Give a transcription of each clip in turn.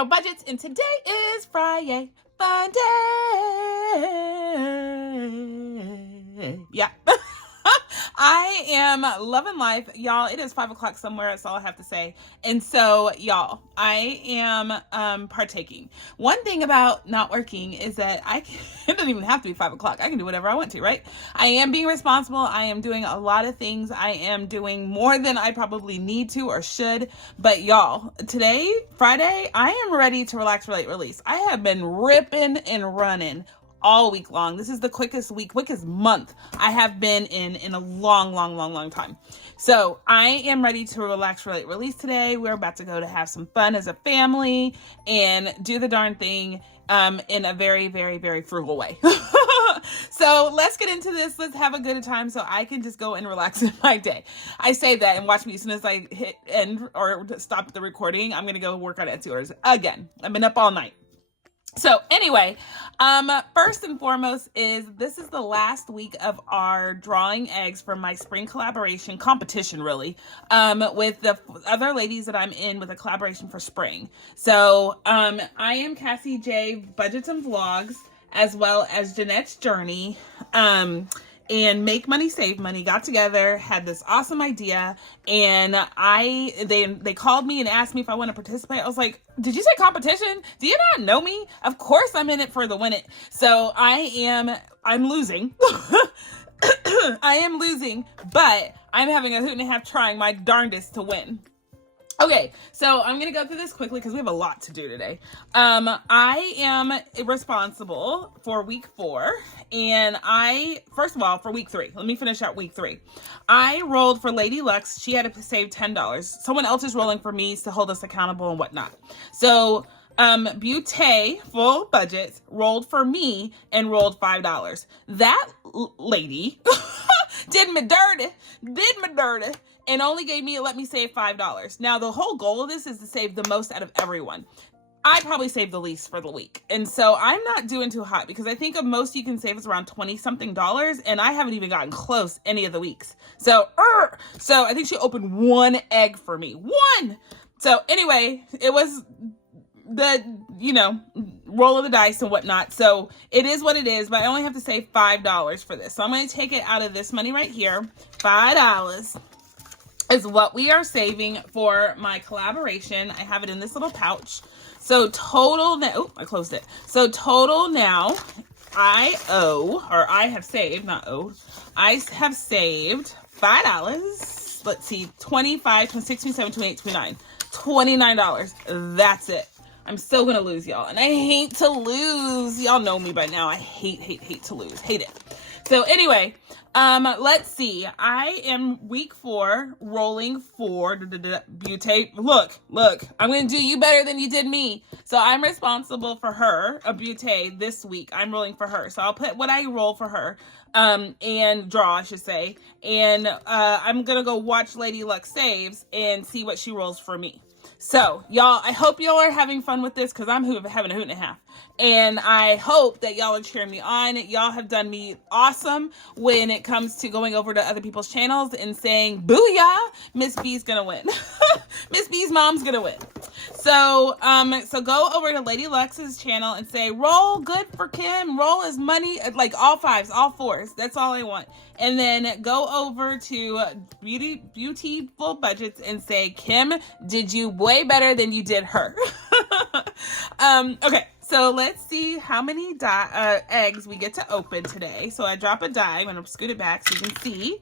Full Budgets, and today is FriYAY, FUNday. Yeah. I am loving life, y'all. It is 5 o'clock somewhere. That's all I have to say. And so, y'all, I am partaking. One thing about not working is that it doesn't even have to be 5 o'clock. I can do whatever I want to, right? I am being responsible. I am doing a lot of things. I am doing more than I probably need to or should. But y'all, today, Friday, I am ready to relax, relate, release. I have been ripping and running all week long. This is the quickest month I have been in a long time. So I am ready to relax, relate, release today. We're about to go to have some fun as a family and do the darn thing in a very frugal way. So let's get into this. Let's have a good time so I can just go and relax in my day. I say that and watch me as soon as I hit end or stop the recording. I'm going to go work on Etsy orders again. I've been up all night. So anyway, first and foremost this is the last week of our drawing eggs for my spring collaboration competition, really, with the other ladies that I'm in with a collaboration for spring. So I am Cassie J, Budgets and Vlogs, as well as Jeanette's Journey, and Make Money, Save Money got together, had this awesome idea, and they called me and asked me if I want to participate. I was like, did you say competition? Do you not know me? Of course I'm in it for the win it. So I'm losing. I am losing, but I'm having a hoot and a half trying my darndest to win. Okay, so I'm going to go through this quickly because we have a lot to do today. I am responsible for week 4, and first of all, for week 3, let me finish out week 3. I rolled for Lady Lux. She had to save $10. Someone else is rolling for me to hold us accountable and whatnot. So Butte, Full Budgets, rolled for me and rolled $5. That lady did me dirty, and only let me save $5. Now, the whole goal of this is to save the most out of everyone. I probably saved the least for the week. And so I'm not doing too hot because I think of most you can save is around $20-something, and I haven't even gotten close any of the weeks. So I think she opened 1 egg for me. 1! So anyway, it was the, roll of the dice and whatnot. So it is what it is, but I only have to save $5 for this. So I'm going to take it out of this money right here. $5 is what we are saving for my collaboration. I have it in this little pouch. So total now, I closed it. So total now, I have saved $5. Let's see, 25, 26, 27, 28, 29. $29. That's it. I'm still gonna lose, y'all. And I hate to lose. Y'all know me by now. I hate to lose. Hate it. So anyway, let's see. I am week 4, rolling for Butte. Look, I'm going to do you better than you did me. So I'm responsible for her, a Butte, this week. I'm rolling for her. So I'll put what I roll for her, and draw, I should say. And I'm going to go watch Lady Luck Saves and see what she rolls for me. So, y'all, I hope y'all are having fun with this because I'm having a hoot and a half. And I hope that y'all are cheering me on. Y'all have done me awesome when it comes to going over to other people's channels and saying, booyah, Miss B's gonna win. Miss B's mom's gonna win. So go over to Lady Lux's channel and say, roll good for Kim. Roll his money, like all 5s, all 4s. That's all I want. And then go over to Beauty Full Budgets and say, Kim, did you way better than you did her. Okay. So let's see how many eggs we get to open today. So I drop a die. I'm going to scoot it back so you can see.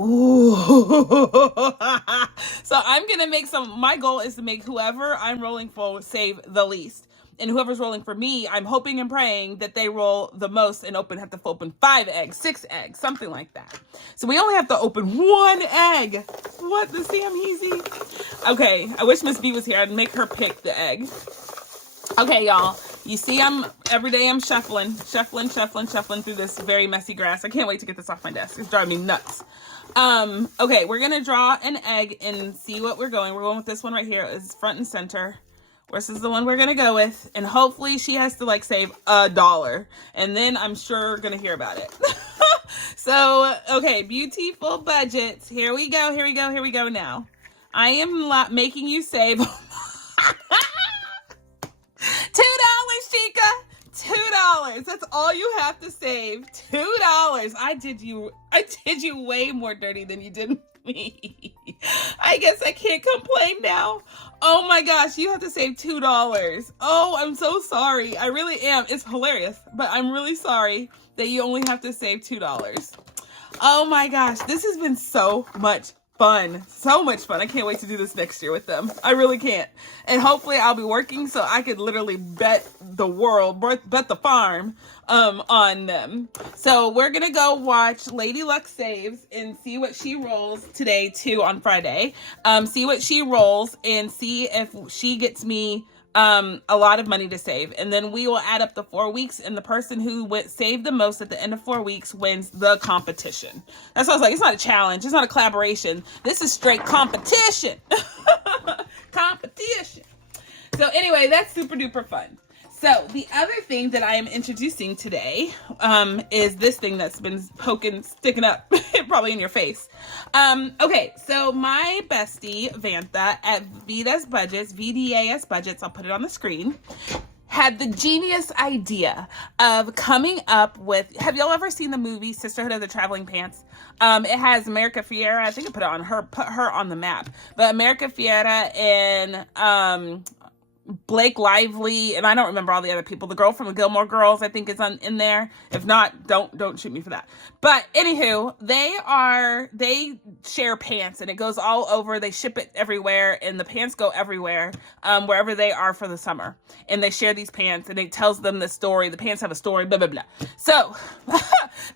Ooh. So I'm going to make my goal is to make whoever I'm rolling for save the least. And whoever's rolling for me, I'm hoping and praying that they roll the most and have to open 5 eggs, 6 eggs, something like that. So we only have to open 1 egg. What the Sam Heezy? Okay, I wish Miss B was here. I'd make her pick the egg. Okay, y'all, you see every day I'm shuffling through this very messy grass. I can't wait to get this off my desk. It's driving me nuts. Okay, we're going to draw an egg and see what we're going. We're going with this one right here. It's front and center. This is the one we're going to go with. And hopefully she has to save $1. And then I'm sure going to hear about it. So, okay, Beauty Full Budgets. Here we go now. I am making you save That's all you have to save. $2. I did you way more dirty than you did me. I guess I can't complain now. Oh my gosh, you have to save $2. Oh, I'm so sorry. I really am. It's hilarious, but I'm really sorry that you only have to save $2. Oh my gosh, this has been so much fun. So much fun. I can't wait to do this next year with them. I really can't. And hopefully I'll be working so I could literally bet the world, bet the farm on them. So we're going to go watch Lady Luck Saves and see what she rolls today too on Friday. See what she rolls and see if she gets me a lot of money to save, and then we will add up the 4 weeks, and the person who saved the most at the end of 4 weeks wins the competition. That's what I was like. It's not a challenge. It's not a collaboration. This is straight competition. Competition. So anyway, that's super duper fun. So the other thing that I am introducing today is this thing that's been sticking up probably in your face. Okay, so my bestie, Vantha, at VDAS Budgets, I'll put it on the screen, had the genius idea of coming up with, have y'all ever seen the movie Sisterhood of the Traveling Pants? It has America Ferrera, I think I put her on the map, but America Ferrera and Blake Lively, and I don't remember all the other people. The girl from the Gilmore Girls, I think, is in there. If not, don't shoot me for that. But anywho, they share pants, and it goes all over. They ship it everywhere, and the pants go everywhere, wherever they are for the summer. And they share these pants, and it tells them the story. The pants have a story, blah, blah, blah. So,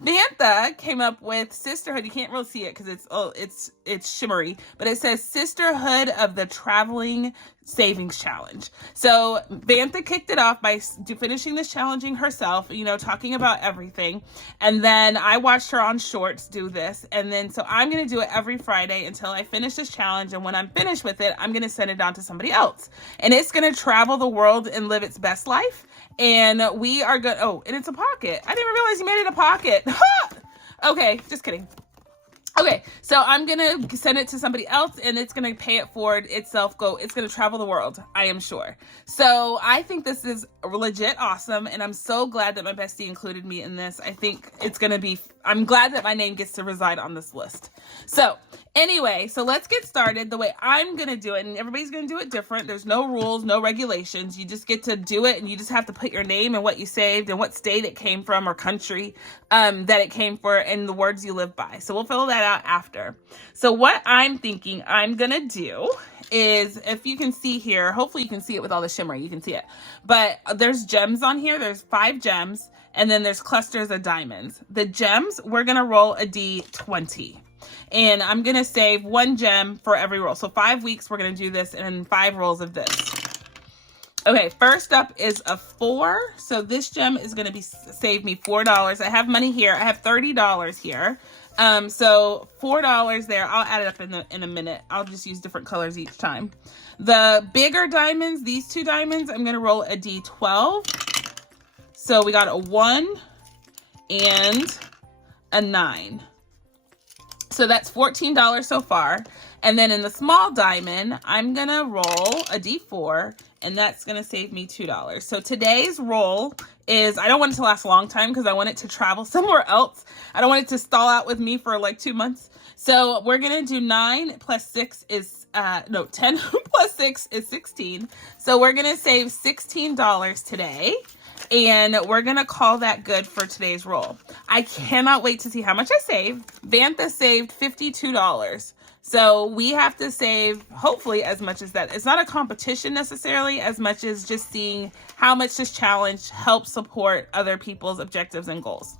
Vantha came up with Sisterhood. You can't really see it because it's shimmery, but it says Sisterhood of the Traveling Savings Challenge. So Vantha kicked it off by finishing this challenging herself, talking about everything. And then I watched her on Shorts do this. And then, so I'm going to do it every Friday until I finish this challenge. And when I'm finished with it, I'm going to send it on to somebody else. And it's going to travel the world and live its best life. And we are good. Oh, and it's a pocket. I didn't realize you made it a pocket. Okay, just kidding. Okay, so I'm going to send it to somebody else, and it's going to pay it forward itself. It's going to travel the world, I am sure. So I think this is legit awesome, and I'm so glad that my bestie included me in this. I think it's going to be, I'm glad that my name gets to reside on this list. So anyway, so let's get started the way I'm going to do it, and everybody's going to do it different. There's no rules, no regulations. You just get to do it, and you just have to put your name and what you saved and what state it came from or country that it came for and the words you live by. So we'll fill that out after. So what I'm thinking I'm going to do is, if you can see here, hopefully you can see it with all the shimmer, you can see it, but there's gems on here. There's 5 gems, and then there's clusters of diamonds. The gems, we're going to roll a D20. And I'm going to save 1 gem for every roll. So 5 weeks, we're going to do this, and 5 rolls of this. Okay, first up is a 4. So this gem is going to save me $4. I have money here. I have $30 here. So $4 there. I'll add it up in a minute. I'll just use different colors each time. The bigger diamonds, these 2 diamonds, I'm going to roll a D12. So we got a 1 and a 9. So that's $14 so far. And then in the small diamond, I'm going to roll a D4, and that's going to save me $2. So today's roll is, I don't want it to last a long time because I want it to travel somewhere else. I don't want it to stall out with me for like 2 months. So we're going to do 9 plus 6 is, 10 plus 6 is 16. So we're going to save $16 today. And we're going to call that good for today's roll. I cannot wait to see how much I saved. Vantha saved $52. So we have to save, hopefully, as much as that. It's not a competition necessarily, as much as just seeing how much this challenge helps support other people's objectives and goals.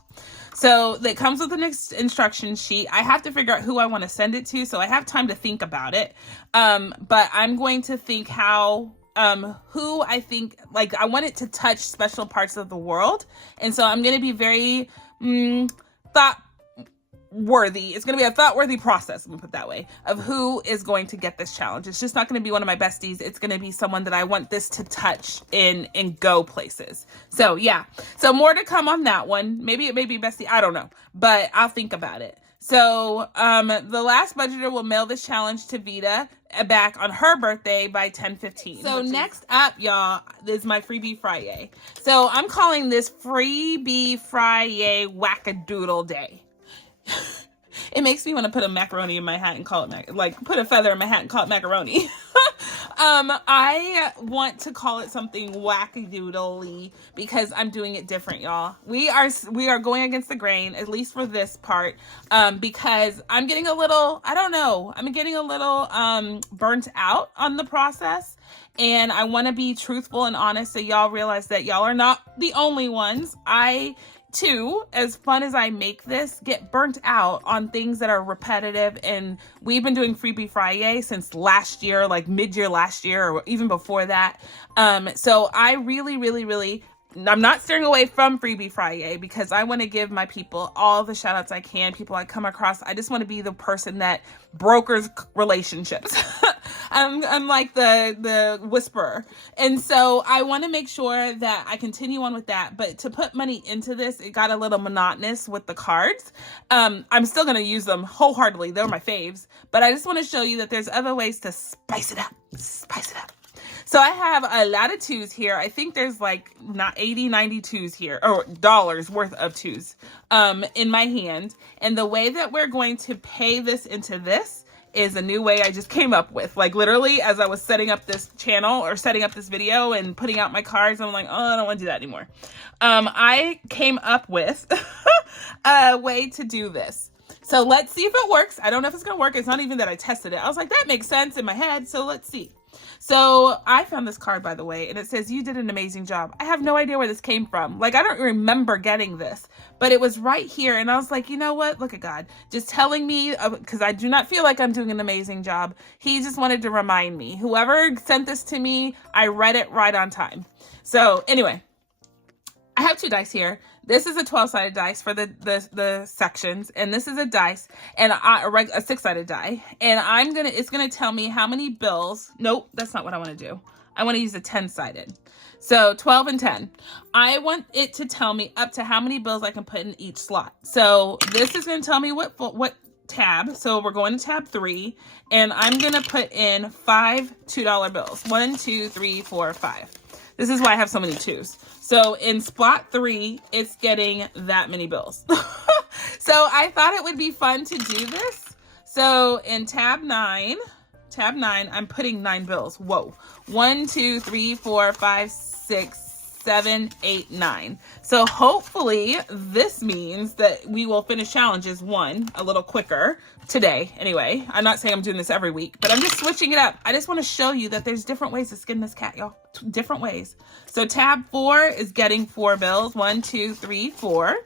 So that comes with an instruction sheet. I have to figure out who I want to send it to, so I have time to think about it. But I'm going to think who I think, like, I want it to touch special parts of the world. And so I'm going to be very thought-worthy. It's going to be a thought-worthy process, let me put it that way, of who is going to get this challenge. It's just not going to be one of my besties. It's going to be someone that I want this to touch and go places. So, yeah. So more to come on that one. Maybe it may be bestie. I don't know. But I'll think about it. So the last budgeter will mail this challenge to Vita back on her birthday by 10/15. So next up, y'all, is my freebie FriYAY. So I'm calling this freebie FriYAY wackadoodle day. It makes me want to put a macaroni in my hat and call it put a feather in my hat and call it macaroni. I want to call it something wackadoodly because I'm doing it different, y'all. We are going against the grain, at least for this part, because I'm getting a little, I don't know, I'm getting a little burnt out on the process. And I want to be truthful and honest so y'all realize that y'all are not the only ones. I too, as fun as I make this, get burnt out on things that are repetitive. And we've been doing freebie FriYAY since last year, like mid-year last year, or even before that. So I really, I'm not steering away from freebie FriYAY because I want to give my people all the shout outs I can, people I come across. I just want to be the person that brokers relationships. I'm like the whisperer. And so I want to make sure that I continue on with that. But to put money into this, it got a little monotonous with the cards. I'm still going to use them wholeheartedly. They're my faves. But I just want to show you that there's other ways to spice it up. Spice it up. So I have a lot of twos here. I think there's like not 80, 90 twos here, or dollars worth of twos in my hand. And the way that we're going to pay this into this is a new way I just came up with. Like literally as I was setting up this channel or setting up this video and putting out my cards, I'm like, oh, I don't want to do that anymore. I came up with a way to do this. So let's see if it works. I don't know if it's going to work. It's not even that I tested it. I was like, that makes sense in my head. So let's see. So I found this card, by the way, and it says, you did an amazing job. I have no idea where this came from. Like, I don't remember getting this, but it was right here. And I was like, you know what? Look at God just telling me, because I do not feel like I'm doing an amazing job. He just wanted to remind me. Whoever sent this to me, I read it right on time. So anyway, I have two dice here. This is a 12-sided dice for the sections, and this is a dice and a 6-sided die. And it's gonna tell me how many bills. Nope, that's not what I want to do. I want to use a 10-sided. So 12 and 10. I want it to tell me up to how many bills I can put in each slot. So this is gonna tell me what tab. So we're going to tab 3, and I'm gonna put in 5 $2 bills. 1, 2, 3, 4, 5. This is why I have so many twos. So in spot 3, it's getting that many bills. So I thought it would be fun to do this. So in tab 9, I'm putting 9 bills. Whoa. 1, 2, 3, 4, 5, 6, 7, 8, 9. So hopefully this means that we will finish challenges 1 a little quicker today. Anyway, I'm not saying I'm doing this every week, but I'm just switching it up. I just want to show you that there's different ways to skin this cat, y'all. Different ways. So tab 4 is getting 4 bills. 1, 2, 3, 4.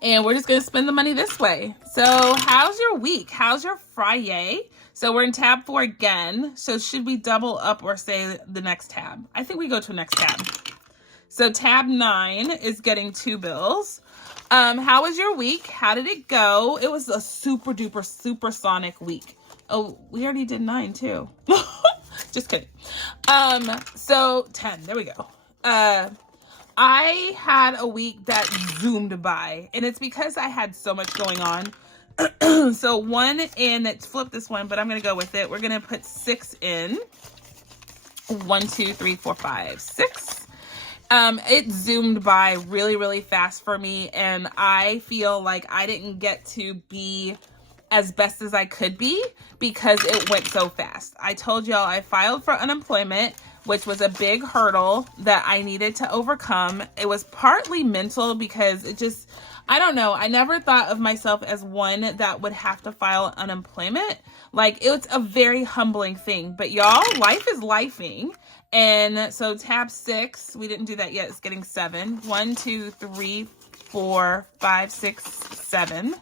And we're just going to spend the money this way. So how's your week? How's your FriYAY? So we're in tab 4 again. So should we double up or say the next tab? I think we go to the next tab. So tab 9 is getting 2 bills. How was your week? How did it go? It was a super duper supersonic week. Oh, we already did 9 too. Just kidding. So 10, there we go. I had a week that zoomed by, and it's because I had so much going on. So 1 in, let's flip this one, but I'm going to go with it. We're going to put 6 in. 1, 2, 3, 4, 5, 6. It zoomed by really, really fast for me, and I feel like I didn't get to be as best as I could be because it went so fast. I told y'all I filed for unemployment, which was a big hurdle that I needed to overcome. It was partly mental because it just, I don't know, I never thought of myself as one that would have to file unemployment. Like, it's a very humbling thing, but y'all, life is lifing. And so tab 6, we didn't do that yet, it's getting 7. 1, 2, 3, 4, 5, 6, 7.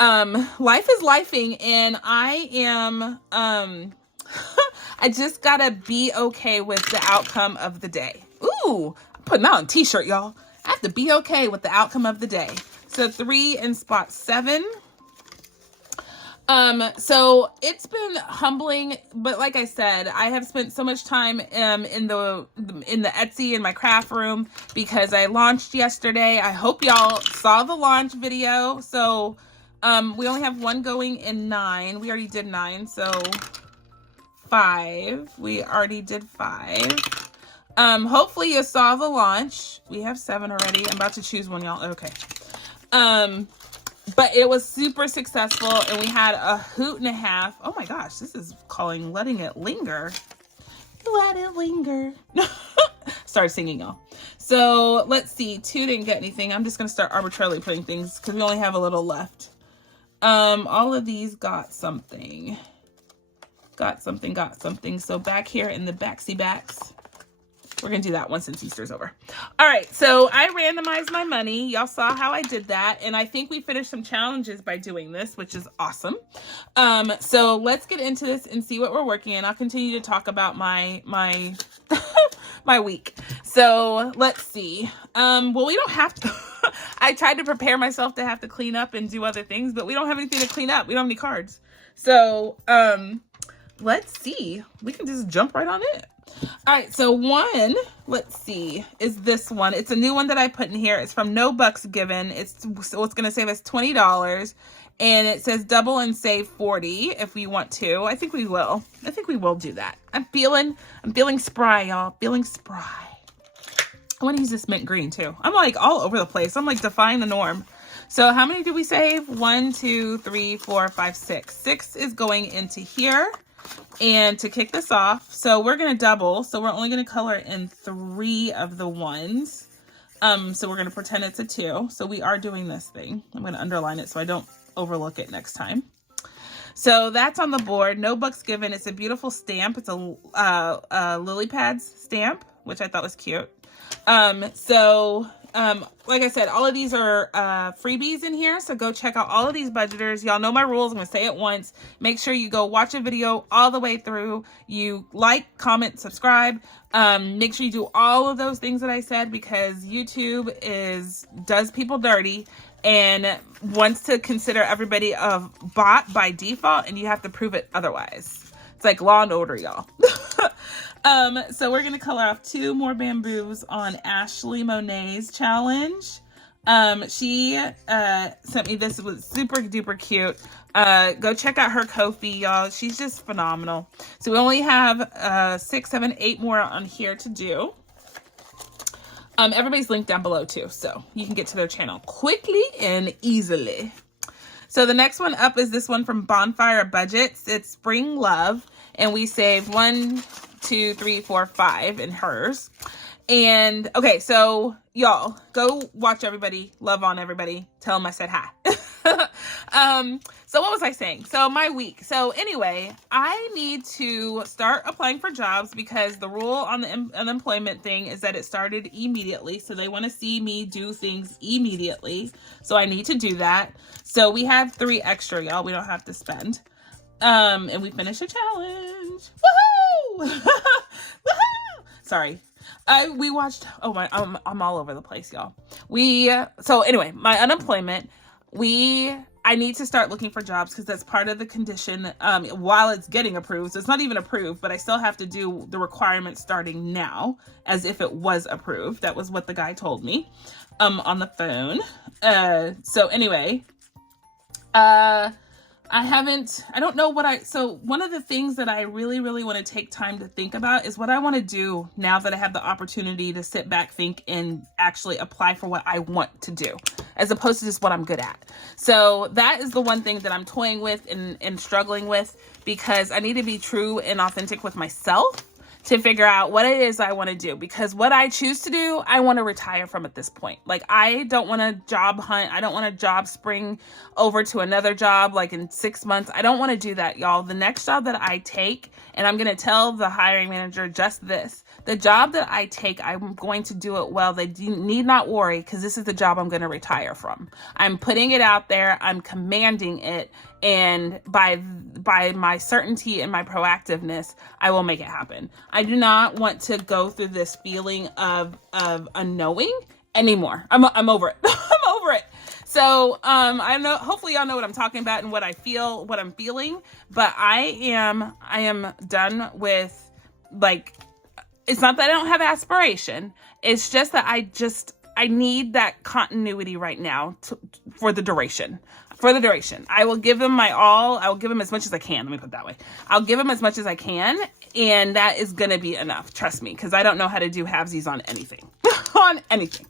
Life is lifing, and I am, I just gotta be okay with the outcome of the day. Ooh, I'm putting that on a t-shirt, y'all. I have to be okay with the outcome of the day. So 3 in spot 7. So it's been humbling, but like I said, I have spent so much time in the Etsy in my craft room because I launched yesterday. I hope y'all saw the launch video. So we only have one going in 9. We already did 9, so 5. We already did 5. Hopefully you saw the launch. We have 7 already. I'm about to choose one, y'all. Okay. But it was super successful, and we had a hoot and a half. Oh my gosh, this is calling letting it linger. Let it linger. Start singing, y'all. So let's see. 2 didn't get anything. I'm just gonna start arbitrarily putting things because we only have a little left. All of these got something. Got something. So back here in the backsy backs. We're going to do that one since Easter's over. All right, so I randomized my money. Y'all saw how I did that, and I think we finished some challenges by doing this, which is awesome. So let's get into this and see what we're working on. I'll continue to talk about my my week. So let's see. Well, we don't have to. I tried to prepare myself to have to clean up and do other things, but we don't have anything to clean up. We don't have any cards. So let's see. We can just jump right on it. All right, so one, let's see, is this one. It's a new one that I put in here. It's from No Bucks Given. So it's going to save us $20, and it says double and save 40 if we want to. I think we will. I think we will do that. I'm feeling spry, y'all. Feeling spry. I want to use this mint green too. I'm like all over the place. I'm like defying the norm. So how many did we save? 1, 2, 3, 4, 5, 6. 6 is going into here. And to kick this off, so we're going to double. So we're only going to color in 3 of the ones. So we're going to pretend it's a 2. So we are doing this thing. I'm going to underline it so I don't overlook it next time. So that's on the board. No Bucks Given. It's a beautiful stamp. It's a lily pads stamp, which I thought was cute. Like I said, all of these are freebies in here, so go check out all of these budgeters. Y'all know my rules. I'm going to say it once. Make sure you go watch a video all the way through. You like, comment, subscribe. Make sure you do all of those things that I said because YouTube does people dirty and wants to consider everybody a bot by default, and you have to prove it otherwise. It's like Law and Order, y'all. So we're going to color off 2 more bamboos on Ashley Monet's challenge. She sent me this. It was super duper cute. Go check out her Ko-fi, y'all. She's just phenomenal. So we only have 6, 7, 8 more on here to do. Everybody's linked down below too, so you can get to their channel quickly and easily. So the next one up is this one from Bonfire Budgets. It's Spring Love, and we saved 1, 2, 3, 4, 5 in hers. And okay, so y'all go watch everybody, love on everybody, tell them I said hi. So what was I saying? So my week. So anyway, I need to start applying for jobs because the rule on the unemployment thing is that it started immediately. So they want to see me do things immediately. So I need to do that. So we have 3 extra, y'all. We don't have to spend. And we finished a challenge. Woohoo! Woohoo! Sorry. We watched, I'm all over the place, y'all. So anyway, my unemployment, I need to start looking for jobs because that's part of the condition while it's getting approved. So it's not even approved, but I still have to do the requirements starting now as if it was approved. That was what the guy told me on the phone. So anyway, I don't know so one of the things that I really, really want to take time to think about is what I want to do now that I have the opportunity to sit back, think, and actually apply for what I want to do, as opposed to just what I'm good at. So that is the one thing that I'm toying with and struggling with because I need to be true and authentic with myself to figure out what it is I want to do, because what I choose to do, I want to retire from at this point. Like, I don't want to job hunt. I don't want to job spring over to another job like in 6 months. I don't want to do that, y'all. The next job that I take, and I'm going to tell the hiring manager just this, the job that I take, I'm going to do it well. They need not worry because this is the job I'm going to retire from. I'm putting it out there. I'm commanding it. And by my certainty and my proactiveness, I will make it happen. I do not want to go through this feeling of unknowing anymore. I'm over it. I'm over it. So I know, hopefully y'all know what I'm talking about and what I'm feeling, but I am done with, like, it's not that I don't have aspiration. It's just that I need that continuity right now for the duration. For the duration. I will give them my all. I will give them as much as I can. Let me put it that way. I'll give them as much as I can, and that is going to be enough. Trust me, because I don't know how to do halvesies on anything. On anything.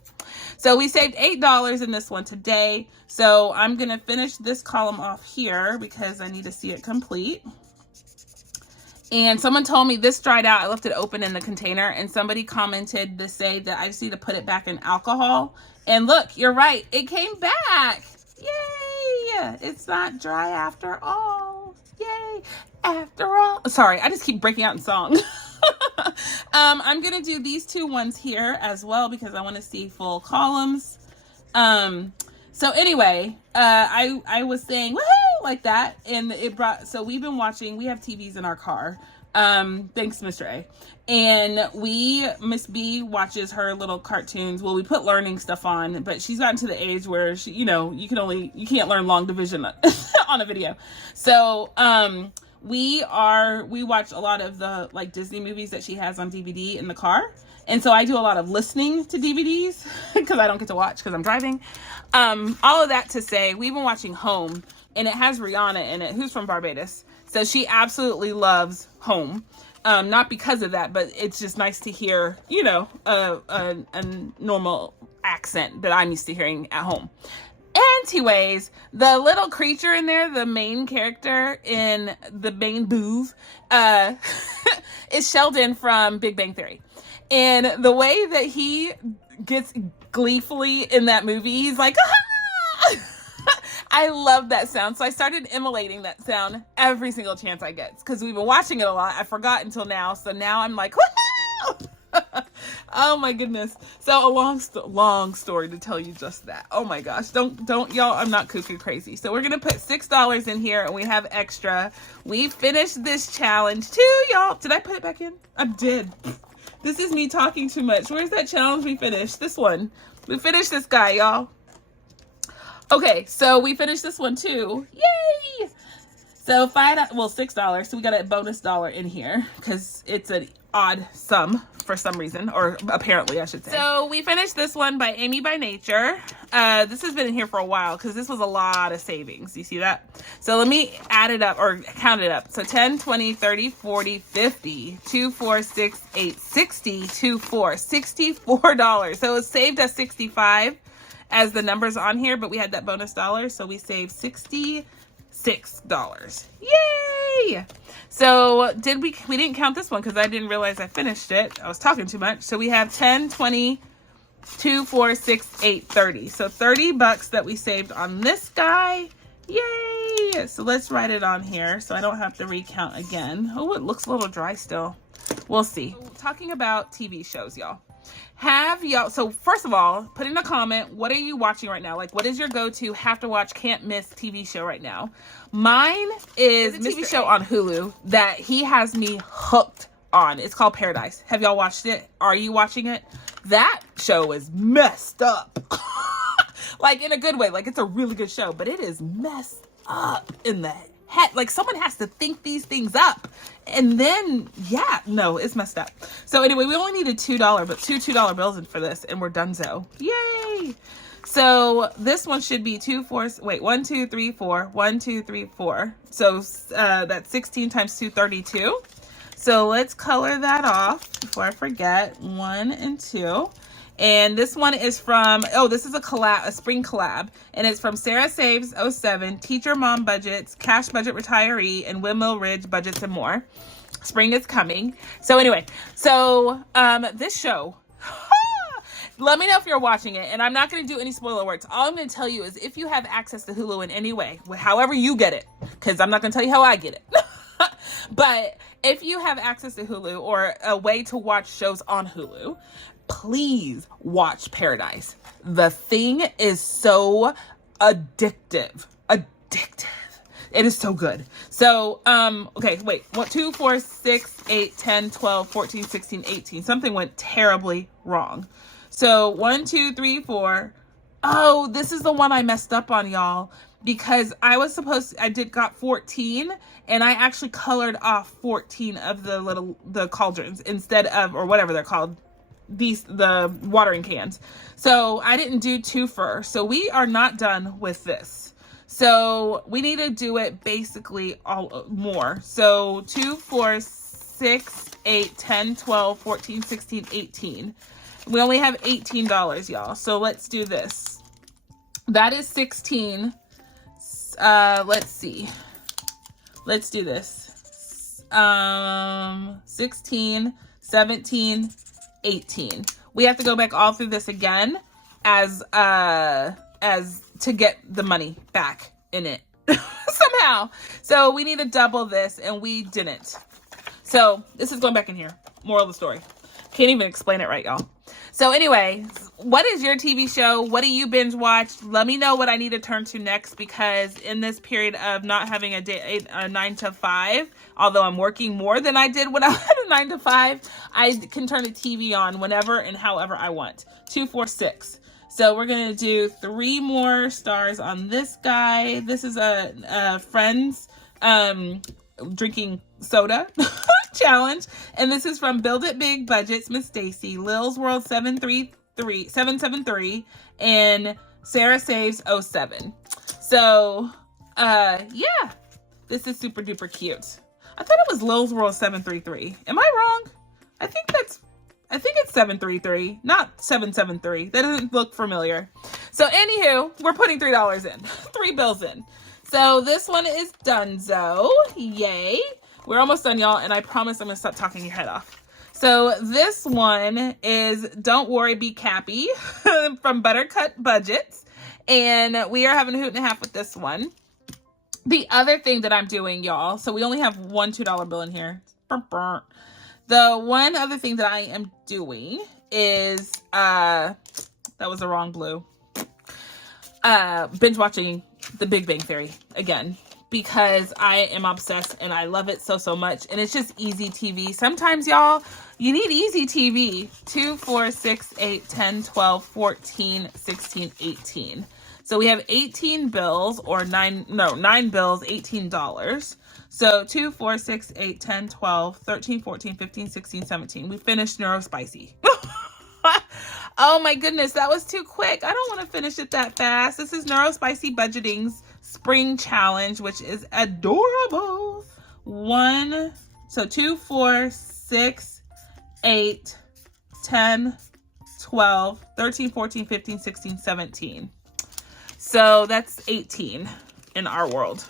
So we saved $8 in this one today. So I'm going to finish this column off here because I need to see it complete. And someone told me this dried out. I left it open in the container, and somebody commented to say that I just need to put it back in alcohol. And look, you're right. It came back. Yay! It's not dry after all. Yay! After all. Sorry, I just keep breaking out in song. I'm going to do these two ones here as well because I want to see full columns. So anyway, I was saying, woohoo, like that. And it brought, so we've been watching, we have TVs in our car. Thanks, Mr. A. And Miss B watches her little cartoons. Well, we put learning stuff on, but she's gotten to the age where she, you can't learn long division on a video. So, we watch a lot of the like Disney movies that she has on DVD in the car. And so I do a lot of listening to DVDs because I don't get to watch because I'm driving. All of that to say, we've been watching Home, and it has Rihanna in it, who's from Barbados. So she absolutely loves Home. Not because of that, but it's just nice to hear, a normal accent that I'm used to hearing at home. Anyways, the little creature in there, the main character in the main booth, is Sheldon from Big Bang Theory. And the way that he gets gleefully in that movie, he's like, ah! I love that sound. So I started emulating that sound every single chance I get because we've been watching it a lot. I forgot until now. So now I'm like, woohoo! Oh my goodness. So a long story to tell you just that. Oh my gosh. Don't y'all, I'm not cuckoo crazy. So we're going to put $6 in here and we have extra. We finished this challenge too, y'all. Did I put it back in? I did. This is me talking too much. Where's that challenge we finished? This one. We finished this guy, y'all. Okay, so we finished this one too. Yay! So $6. So we got a bonus dollar in here because it's an odd sum for some reason, or apparently I should say. So we finished this one by Amy by Nature. This has been in here for a while because this was a lot of savings. You see that? So let me add it up or count it up. So 10, 20, 30, 40, 50, 2, 4, 6, 8, 60, 2, 4, $64. So it saved us 65 as the numbers on here, but we had that bonus dollar. So we saved $66. Yay! So we didn't count this one because I didn't realize I finished it. I was talking too much. So we have 10, 20, 2, 4, 6, 8, 30. So $30 that we saved on this guy. Yay! So let's write it on here so I don't have to recount again. Oh, it looks a little dry still. We'll see. So, talking about TV shows, y'all. So first of all, put in a comment, what are you watching right now? Like, what is your go-to, have to watch, can't miss TV show right now? Mine is a TV show on Hulu that he has me hooked on. It's called Paradise. Have y'all watched it? Are you watching it? That show is messed up. Like, in a good way. Like, it's a really good show, but it is messed up in the head. Like, someone has to think these things up. And then, yeah, no, it's messed up. So anyway, we only needed $2, but two $2 bills in for this, and we're donezo. Yay! So this one should be 1, 2, 3, 4. 1, 2, 3, 4. So that's 16 times 2, 32. So let's color that off before I forget. 1 and 2. And this one is from, this is a collab, a spring collab. And it's from Sarah Saves 07, Teacher Mom Budgets, Cash Budget Retiree, and Windmill Ridge Budgets and More. Spring is coming. So anyway, this show, let me know if you're watching it. And I'm not going to do any spoiler words. All I'm going to tell you is if you have access to Hulu in any way, however you get it, because I'm not going to tell you how I get it. But if you have access to Hulu or a way to watch shows on Hulu, please watch Paradise. The thing is so addictive. It is so good. So, okay, wait. 1, 2, 4, 6, 8, 10, 12, 14, 16, 18. Something went terribly wrong. So 1, 2, 3, 4. Oh, this is the one I messed up on, y'all, because I got 14, and I actually colored off 14 of the cauldrons instead of, or whatever they're called, the watering cans. So I didn't do 2 first. So we are not done with this. So we need to do it basically all more. So 2, 4, 6, 8, 10, 12, 14, 16, 18. We only have $18, y'all. So let's do this. That is 16. Let's see. Let's do this. 16, 17, 18. We have to go back all through this again as to get the money back in it somehow. So we need to double this, and we didn't. So this is going back in here. Moral of the story. Can't even explain it right, y'all. So anyway, what is your TV show? What do you binge watch? Let me know what I need to turn to next, because in this period of not having a 9 to 5, although I'm working more than I did when I had a 9 to 5, I can turn the TV on whenever and however I want. 2, 4, 6. So we're going to do 3 more stars on this guy. This is a Friends drinking soda challenge, and this is from Build It Big Budgets, Miss Stacy, Lil's World 773, and Sarah Saves 07. So yeah, this is super duper cute. I thought it was Lil's World 733. Am I wrong? I think it's 733, not 773. That doesn't look familiar. So anywho, we're putting $3 in, 3 bills in. So this one is donezo. Yay. We're almost done, y'all, and I promise I'm going to stop talking your head off. So this one is Don't Worry, Be Cappy from Buttercut Budgets. And we are having a hoot and a half with this one. The other thing that I'm doing, y'all, so we only have one $2 bill in here. The one other thing that I am doing is, that was the wrong blue. Binge watching The Big Bang Theory again, because I am obsessed and I love it so, so much. And it's just easy TV. Sometimes, y'all, you need easy TV. 2, 4, 6, 8, 10, 12, 14, 16, 18. So we have 18 bills, or 9 bills, $18. So 2, 4, 6, 8, 10, 12, 13, 14, 15, 16, 17. We finished Neurospicy. Oh my goodness, that was too quick. I don't want to finish it that fast. This is Neurospicy Budgeting's Spring Challenge, which is adorable. 2, 4, 6, 8, 10, 12, 13, 14, 15, 16, 17. So that's 18 in our world.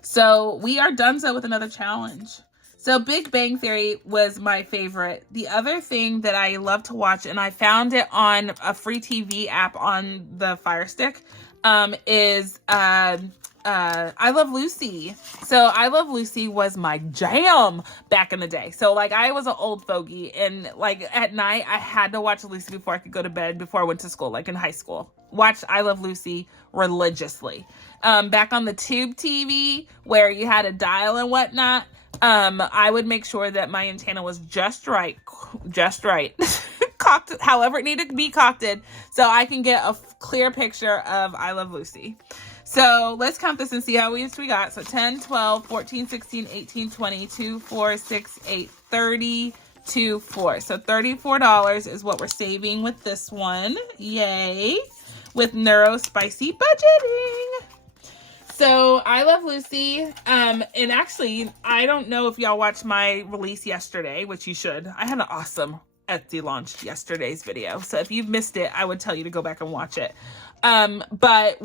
So we are donezo with another challenge. So Big Bang Theory was my favorite. The other thing that I love to watch, and I found it on a free TV app on the Fire Stick, is I Love Lucy. So I Love Lucy was my jam back in the day. So like I was an old fogey, and like at night I had to watch Lucy before I could go to bed, before I went to school, like in high school. Watched I Love Lucy religiously. Back on the tube TV where you had a dial and whatnot, I would make sure that my antenna was just right, cocked however it needed to be cocked, so I can get a clear picture of I Love Lucy. So let's count this and see how we got. So 10, 12, 14, 16, 18, 20, 2, 4, 6, 8, 30, 2, 4. So $34 is what we're saving with this one. Yay. With Neurospicy Budgeting. So I Love Lucy, and actually, I don't know if y'all watched my release yesterday, which you should. I had an awesome Etsy launch yesterday's video. So if you've missed it, I would tell you to go back and watch it. But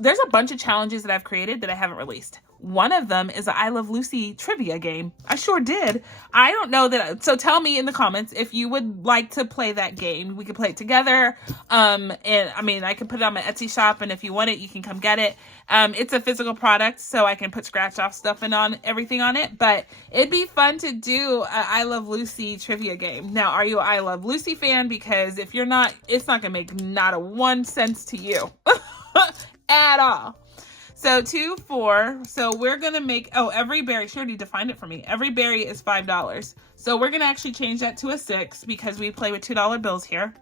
there's a bunch of challenges that I've created that I haven't released. One of them is a I Love Lucy trivia game. I sure did. I don't know that. So tell me in the comments if you would like to play that game. We could play it together. And I mean, I can put it on my Etsy shop, and if you want it, you can come get it. It's a physical product, so I can put scratch off stuff and on everything on it. But it'd be fun to do a I Love Lucy trivia game. Now, are you an I Love Lucy fan? Because if you're not, it's not gonna make not a 1 cent to you at all. So 2, 4. So we're going to make, every berry, she already defined it for me. Every berry is $5. So we're going to actually change that to a 6 because we play with $2 bills here.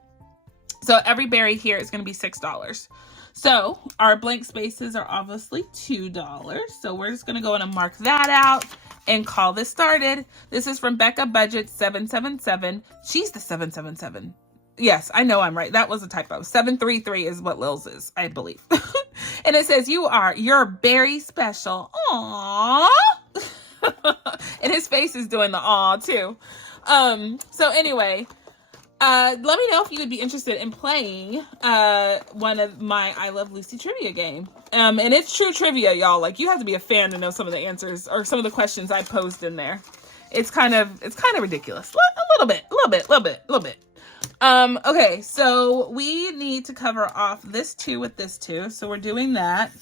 So every berry here is going to be $6. So our blank spaces are obviously $2. So we're just going to go in and mark that out and call this started. This is from Becca Budget 777. She's the 777. Yes, I know I'm right. That was a typo. 733 is what Lil's is, I believe. And it says, you're very special. Aww. And his face is doing the aw too. So anyway, let me know if you would be interested in playing one of my I Love Lucy trivia game. And it's true trivia, y'all. Like, you have to be a fan to know some of the answers or some of the questions I posed in there. It's kind of ridiculous. A little bit. Okay, so we need to cover off this 2 with this 2. So we're doing that.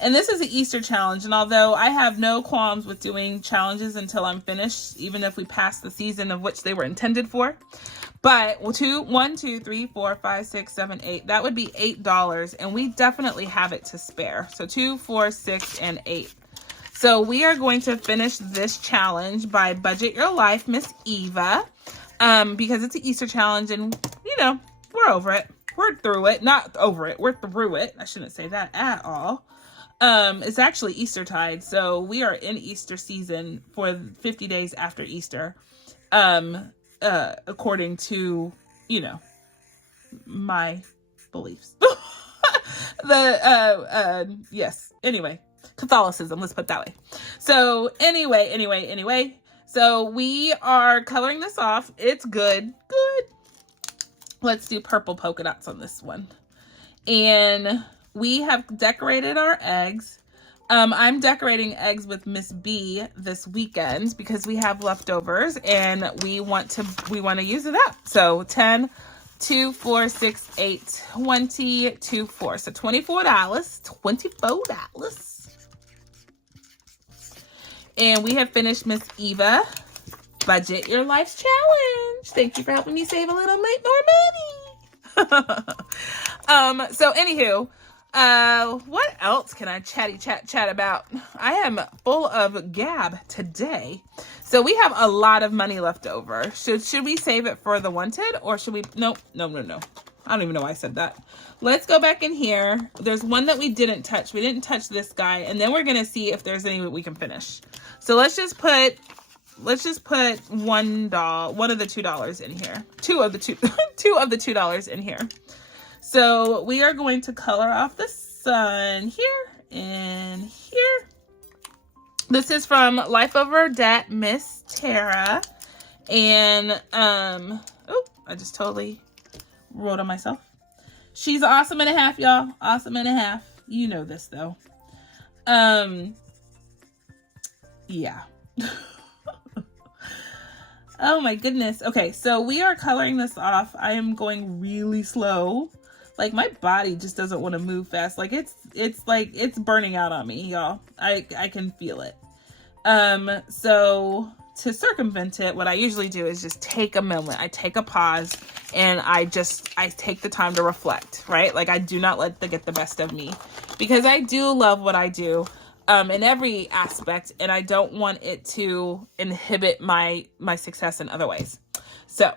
And this is the Easter challenge. And although I have no qualms with doing challenges until I'm finished, even if we pass the season of which they were intended for. But 1, 2, 3, 4, 5, 6, 7, 8. That would be $8. And we definitely have it to spare. So 2, 4, 6, and 8. So we are going to finish this challenge by Budget Your Life, Miss Eva. Because it's an Easter challenge and, you know, we're over it. We're through it. Not over it. We're through it. I shouldn't say that at all. It's actually Eastertide, so we are in Easter season for 50 days after Easter, according to, you know, my beliefs. Yes, anyway, Catholicism, let's put it that way. So anyway, so we are coloring this off. It's good. Let's do purple polka dots on this one. And we have decorated our eggs. I'm decorating eggs with Miss B this weekend because we have leftovers and we want to use it up. So 10, 2, 4, 6, 8, 20, 2, 4. So $24. And we have finished Miss Eva Budget Your Life Challenge. Thank you for helping me save a little more money. So anywho, what else can I chat about? I am full of gab today. So we have a lot of money left over. Should we save it for the wanted or should we? No. I don't even know why I said that. Let's go back in here. There's one that we didn't touch. We didn't touch this guy. And then we're going to see if there's any we can finish. So let's just put one of the $2 in here. Two of the $2 in here. So we are going to color off the sun here and here. This is from Life Over Debt, Miss Tara. And, I just totally wrote on myself. She's awesome and a half, y'all. Awesome and a half. You know this, though. Yeah. Oh my goodness. Okay, so we are coloring this off. I am going really slow. Like, my body just doesn't want to move fast. Like, it's burning out on me, y'all. I can feel it. So to circumvent it, what I usually do is just take a moment. I take a pause and I take the time to reflect, right? Like, I do not let it get the best of me because I do love what I do. In every aspect, and I don't want it to inhibit my success in other ways. So,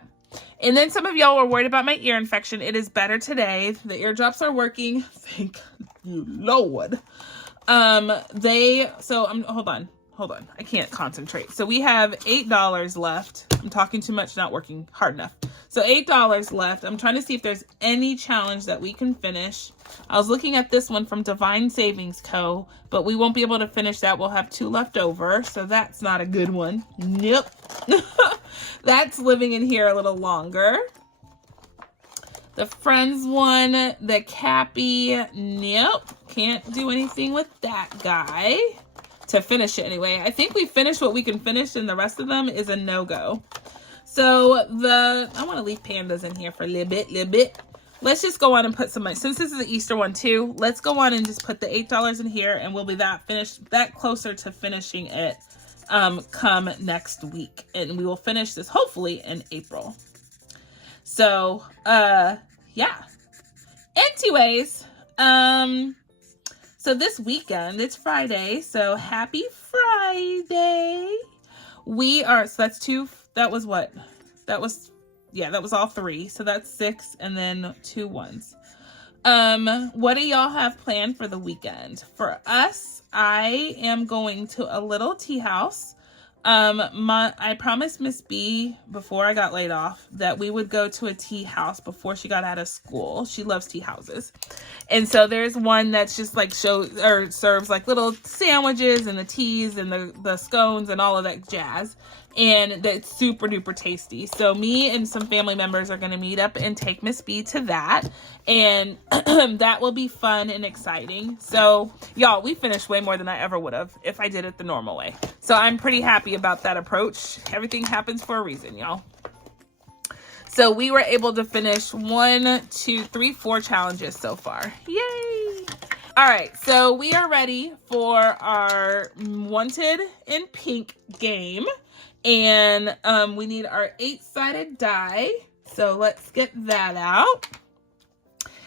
and then some of y'all were worried about my ear infection. It is better today. The eardrops are working. Thank you, Lord. Hold on. I can't concentrate. So we have $8 left. I'm talking too much, not working hard enough. So $8 left. I'm trying to see if there's any challenge that we can finish. I was looking at this one from Divine Savings Co., but we won't be able to finish that. We'll have 2 left over, so that's not a good one. Nope. That's living in here a little longer. The Friends one, the Cappy, nope. Can't do anything with that guy. To finish it anyway. I think we finished what we can finish and the rest of them is a no-go. So I want to leave pandas in here for a little bit. Let's just go on and put some money. Since this is an Easter one too, let's go on and just put the $8 in here and we'll be that closer to finishing it come next week. And we will finish this hopefully in April. So, yeah. Anyways, so this weekend, it's Friday, so happy Friday. So that's 2, that was what? That was yeah, that was all 3. So that's 6 and then 2 ones. What do y'all have planned for the weekend? For us, I am going to a little tea house. I promised Miss B before I got laid off that we would go to a tea house before she got out of school. She loves tea houses. And so there's one that's just like serves like little sandwiches and the teas and the scones and all of that jazz. And that's super duper tasty. So me and some family members are going to meet up and take Miss B to that. And that will be fun and exciting. So y'all, we finished way more than I ever would have if I did it the normal way. So I'm pretty happy about that approach. Everything happens for a reason, y'all. So we were able to finish 1, 2, 3, 4 challenges so far. Yay! All right, so we are ready for our Wanted in Pink game. And we need our 8-sided die. So let's get that out.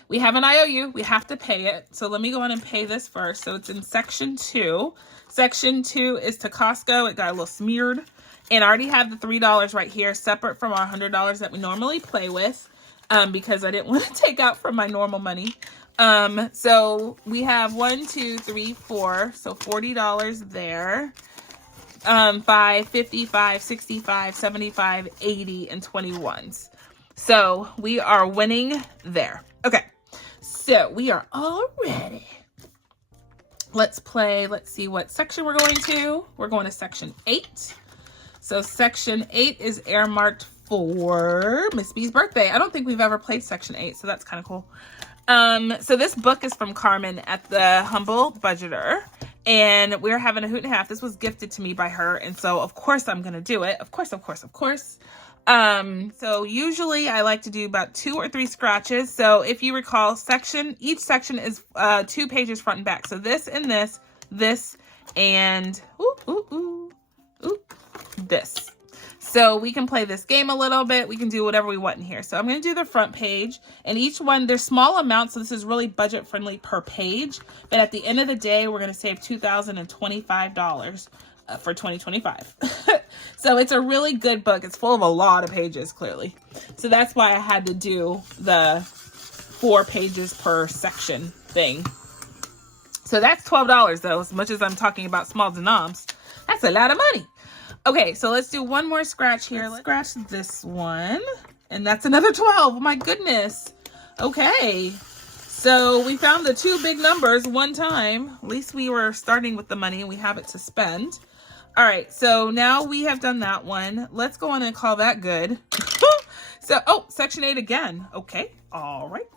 We have an IOU. We have to pay it. So let me go on and pay this first. So it's in section 2. Section 2 is to Costco. It got a little smeared. And I already have the $3 right here, separate from our $100 that we normally play with, because I didn't want to take out from my normal money. So we have 1, 2, 3, 4. So $40 there. 5, 55, 65, 75, 80, and 21s. So we are winning there. Okay, so we are all ready. Let's play. Let's see what section we're going to. We're going to section 8. So section 8 is earmarked for Miss B's birthday. I don't think we've ever played section 8, so that's kind of cool. So this book is from Carmen at the Humble Budgeter. And we're having a hoot and a half. This was gifted to me by her. And so, of course, I'm going to do it. Of course, of course, of course. So usually I like to do about 2 or 3 scratches. So if you recall, each section is 2 pages front and back. So this and this, and this. So we can play this game a little bit. We can do whatever we want in here. So I'm going to do the front page. And each one, there's small amounts. So this is really budget friendly per page. But at the end of the day, we're going to save $2,025 for 2025. So it's a really good book. It's full of a lot of pages, clearly. So that's why I had to do the 4 pages per section thing. So that's $12 though. As much as I'm talking about small denoms, that's a lot of money. Okay, so let's do one more scratch here. Let's scratch this one. And that's another 12. Oh my goodness. Okay. So we found the 2 big numbers one time. At least we were starting with the money and we have it to spend. All right, so now we have done that one. Let's go on and call that good. So, section 8 again. Okay, all right.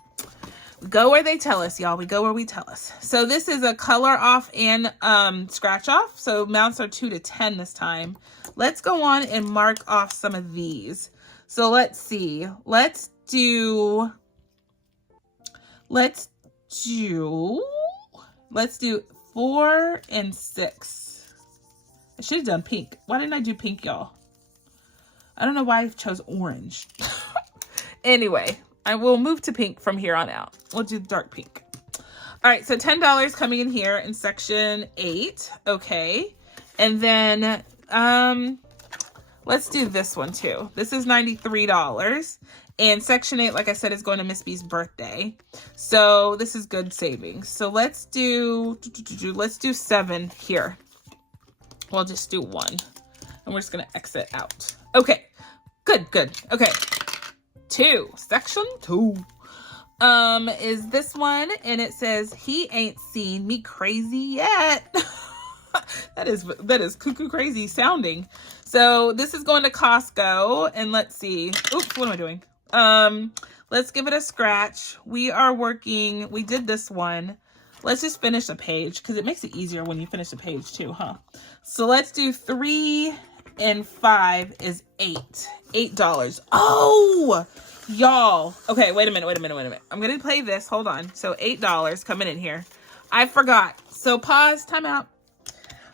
We go where they tell us, y'all. We go where we tell us. So this is a color off and scratch off. So amounts are 2 to 10 this time. Let's go on and mark off some of these. So let's see. Let's do 4 and 6. I should have done pink. Why didn't I do pink, y'all? I don't know why I chose orange. Anyway, I will move to pink from here on out. We'll do dark pink. All right, so $10 coming in here in section 8. Okay. And then let's do this one too. This is $93. And section 8, like I said, is going to Miss B's birthday. So this is good savings. So let's do 7 here. We'll just do 1. And we're just going to exit out. Okay. Good. Okay. 2. Section 2. Is this one. And it says, he ain't seen me crazy yet. That is cuckoo crazy sounding. So this is going to Costco. And let's see. Oops, what am I doing? Let's give it a scratch. We did this one. Let's just finish a page because it makes it easier when you finish a page too, huh? So let's do 3 and 5 is $8. Oh, y'all. Okay, wait a minute. I'm going to play this. Hold on. So $8 coming in here. I forgot. So pause, time out.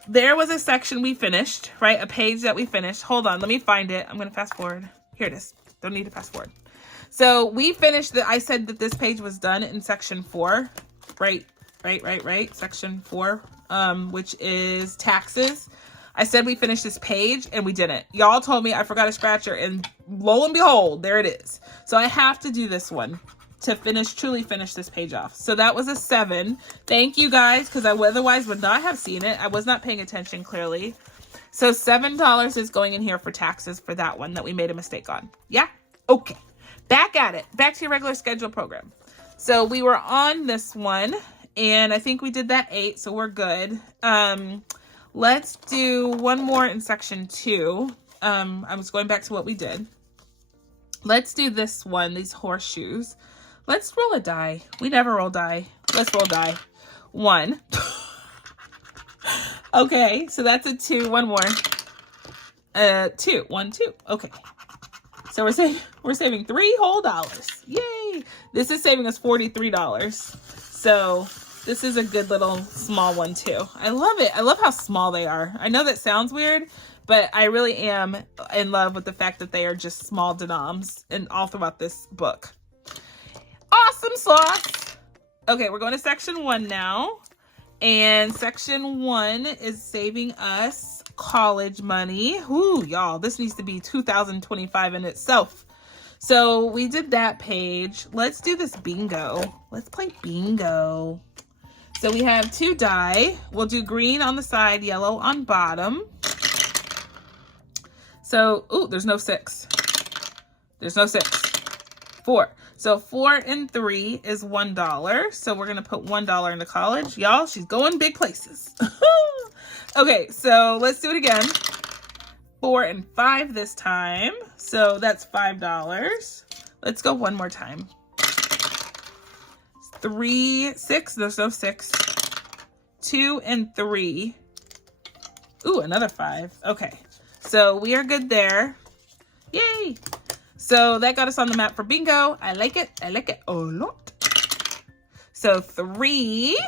There was a section we finished, right? A page that we finished. Hold on. Let me find it. I'm going to fast forward. Here it is. Don't need to fast forward. So we finished I said that this page was done in section 4, right. Section 4, which is taxes. I said we finished this page and we didn't. Y'all told me I forgot a scratcher, and lo and behold, there it is. So I have to do this one to truly finish this page off. So that was a 7. Thank you guys, because I otherwise would not have seen it. I was not paying attention clearly. So $7 is going in here for taxes for that one that we made a mistake on. Yeah? Okay. Back at it. Back to your regular schedule program. So we were on this one, and I think we did that 8, so we're good. Let's do one more in section 2. I was going back to what we did. Let's do this one, these horseshoes. Let's roll a die. We never roll die. Let's roll die. 1. Okay, so that's a 2. One more. 2. 1, 2. Okay. So we're saving $3 whole. Yay! This is saving us $43. So this is a good little small one too. I love it. I love how small they are. I know that sounds weird, but I really am in love with the fact that they are just small denoms and all throughout this book. Awesome sauce. Okay, we're going to section 1 now. And section 1 is saving us college money. Ooh, y'all, this needs to be 2025 in itself. So we did that page. Let's do this bingo. Let's play bingo. So we have 2 die. We'll do green on the side, yellow on bottom. So, ooh, there's no 6. There's no 6. 4. So 4 and 3 is $1. So we're going to put $1 into college. Y'all, she's going big places. Okay, so let's do it again. 4 and 5 this time. So that's $5. Let's go one more time. 3, 6. There's no 6. 2 and 3. Ooh, another 5. Okay, so we are good there. Yay! So that got us on the map for bingo. I like it. I like it a lot. So 3.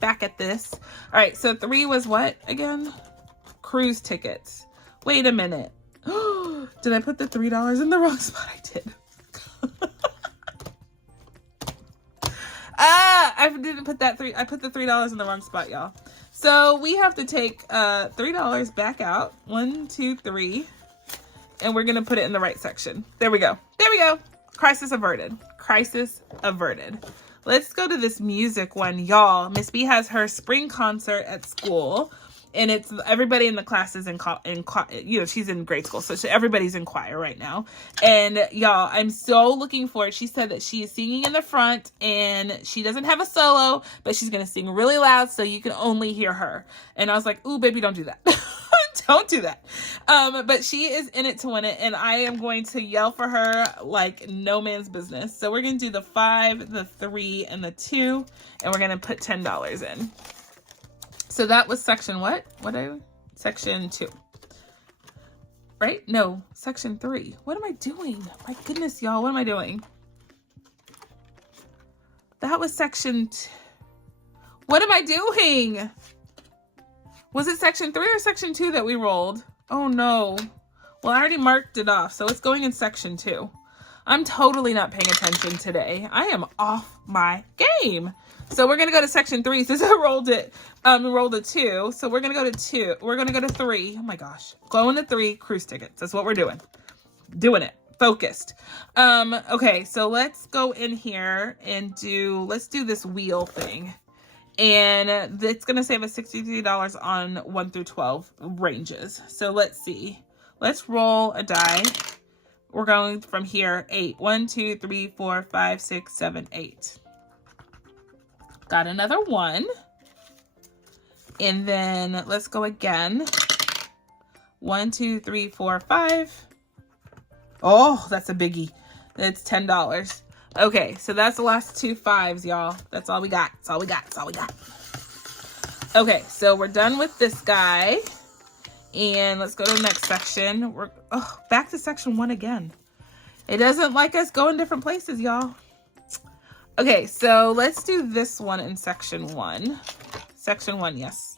Back at this. All right, so 3 was what again? Cruise tickets. Wait a minute. Did I put the $3 in the wrong spot? I did. I didn't put that I put the $3 in the wrong spot, y'all. So we have to take $3 back out. 1, 2, 3. And we're going to put it in the right section. There we go. There we go. Crisis averted. Crisis averted. Let's go to this music one, y'all. Miss B has her spring concert at school. And it's everybody in the class is she's in grade school. So everybody's in choir right now. And y'all, I'm so looking for it. She said that she is singing in the front and she doesn't have a solo, but she's going to sing really loud so you can only hear her. And I was like, ooh, baby, don't do that. Don't do that. But she is in it to win it. And I am going to yell for her like no man's business. So we're going to do the 5, the 3, and the 2. And we're going to put $10 in. So that was section what? Section 2. Right? No, section 3. What am I doing? My goodness, y'all. What am I doing? That was section 2. What am I doing? Was it section 3 or section 2 that we rolled? Oh no. Well, I already marked it off, so it's going in section 2. I'm totally not paying attention today. I am off my game. So we're going to go to section 3 since I rolled a 2. So we're going to go to 2. We're going to go to 3. Oh my gosh. Going to 3 cruise tickets. That's what we're doing. Doing it. Focused. Okay, so let's go in here and let's do this wheel thing. And it's going to save us $63 on 1 through 12 ranges. So let's see. Let's roll a die. We're going from here. 8. 1, 2, 3, 4, 5, 6, 7, 8. Got another 1. And then let's go again. 1, 2, 3, 4, 5. Oh, that's a biggie. That's $10. Okay, so that's the last 2 5s, y'all. That's all we got. That's all we got. That's all we got. Okay, so we're done with this guy. And let's go to the next section. We're back to section 1 again. It doesn't like us going different places, y'all. Okay, so let's do this one in section 1. Section 1, yes.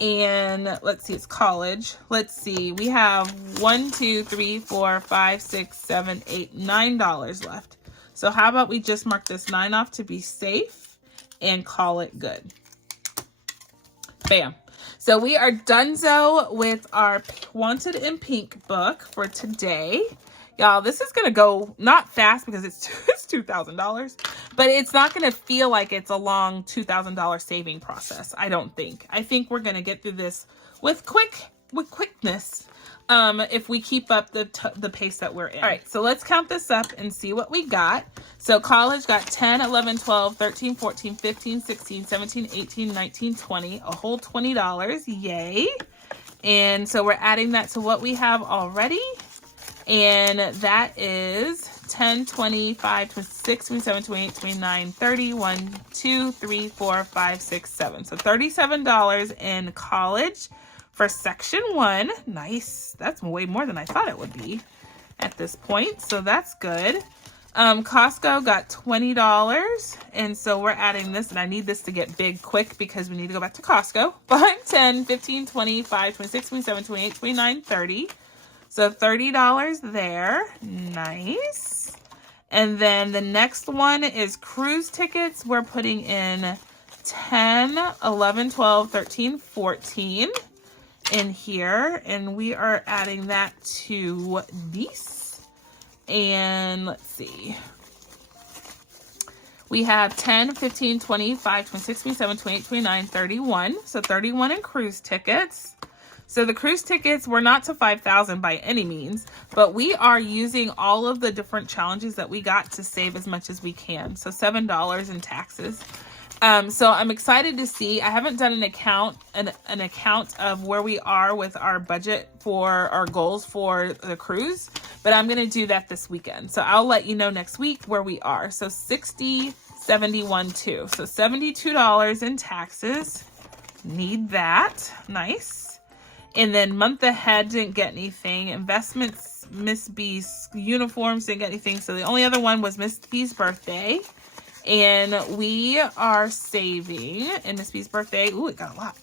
And let's see, it's college. Let's see, we have 1, 2, 3, 4, 5, 6, 7, 8, $9 left. So how about we just mark this 9 off to be safe and call it good. Bam. So we are donezo with our Wanted in Pink book for today. Y'all, this is going to go not fast because it's $2,000, but it's not going to feel like it's a long $2,000 saving process, I don't think. I think we're going to get through this with quickness if we keep up the pace that we're in. All right, so let's count this up and see what we got. So college got 10, 11, 12, 13, 14, 15, 16, 17, 18, 19, 20, a whole $20. Yay. And so we're adding that to what we have already. And that is 10, 25, 26, 27, 28, 29, 30, 1, 2, 3, 4, 5, 6, 7. So $37 in college for section 1. Nice. That's way more than I thought it would be at this point. So that's good. Costco got $20. And so we're adding this, and I need this to get big quick because we need to go back to Costco. 5, 10, 15, 20, 5, 26, 27, 28, 29, 30. So $30 there. Nice. And then the next one is cruise tickets. We're putting in 10, 11, 12, 13, 14 in here. And we are adding that to these. And let's see. We have 10, 15, 25, 26, 27, 28, 29, 31. So 31 in cruise tickets. So the cruise tickets, we're not to 5,000 by any means, but we are using all of the different challenges that we got to save as much as we can. So $7 in taxes. So I'm excited to see. I haven't done an account of where we are with our budget for our goals for the cruise, but I'm going to do that this weekend. So I'll let you know next week where we are. So 60, 71, 2. So $72 in taxes. Need that. Nice. And then month ahead didn't get anything. Investments, Miss B's uniforms didn't get anything. So the only other one was Miss B's birthday. And we are saving in Miss B's birthday. Ooh, it got a lot.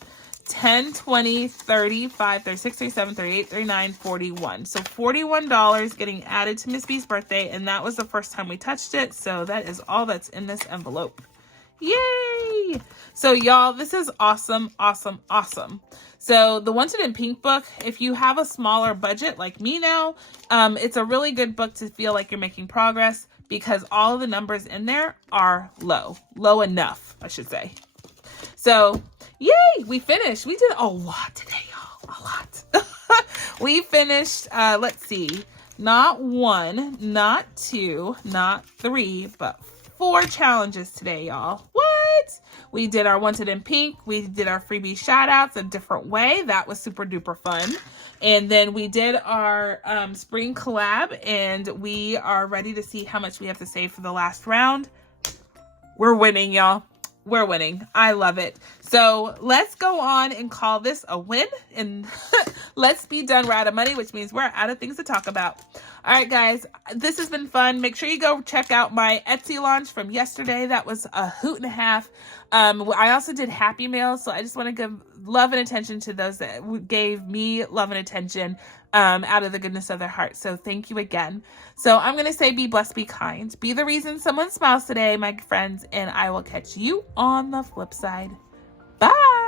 10, 20, 35, 36, 37, 38, 39, 41. So $41 getting added to Miss B's birthday. And that was the first time we touched it. So that is all that's in this envelope. Yay! So y'all, this is awesome, awesome, awesome. So the Wanted in Pink book, if you have a smaller budget like me now, it's a really good book to feel like you're making progress because all of the numbers in there are low enough, I should say. So yay, we finished. We did a lot today, y'all, a lot. We finished, let's see, not 1, not 2, not 3, but 4 challenges today, y'all. What? We did our Wanted in Pink. We did our freebie shoutouts a different way. That was super duper fun. And then we did our spring collab, and we are ready to see how much we have to save for the last round. We're winning, y'all. We're winning. I love it. So let's go on and call this a win. And let's be done. We're out of money, which means we're out of things to talk about. All right, guys, this has been fun. Make sure you go check out my Etsy launch from yesterday. That was a hoot and a half. I also did Happy Mails, so I just want to give love and attention to those that gave me love and attention out of the goodness of their heart. So thank you again. So I'm going to say be blessed, be kind. Be the reason someone smiles today, my friends, and I will catch you on the flip side. Bye.